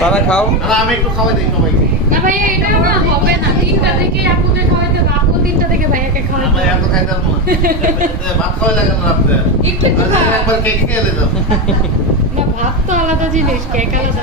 সারা খাও আমি একটু খাওয়াই দিই সবাইকে না ভাইয়া এটা না হবে না 3টা থেকে আপুকে খাওয়াইতে হবে আপু 3টা থেকে ভাইয়াকে খাওয়াইতে ভাই এত খাইতে পারবো না ভাত খাওয়াই লাগে না রাতে একটু একবার কেক খেয়ে দিলাম না ভাত তো আলাদা জিনিস কেক আলাদা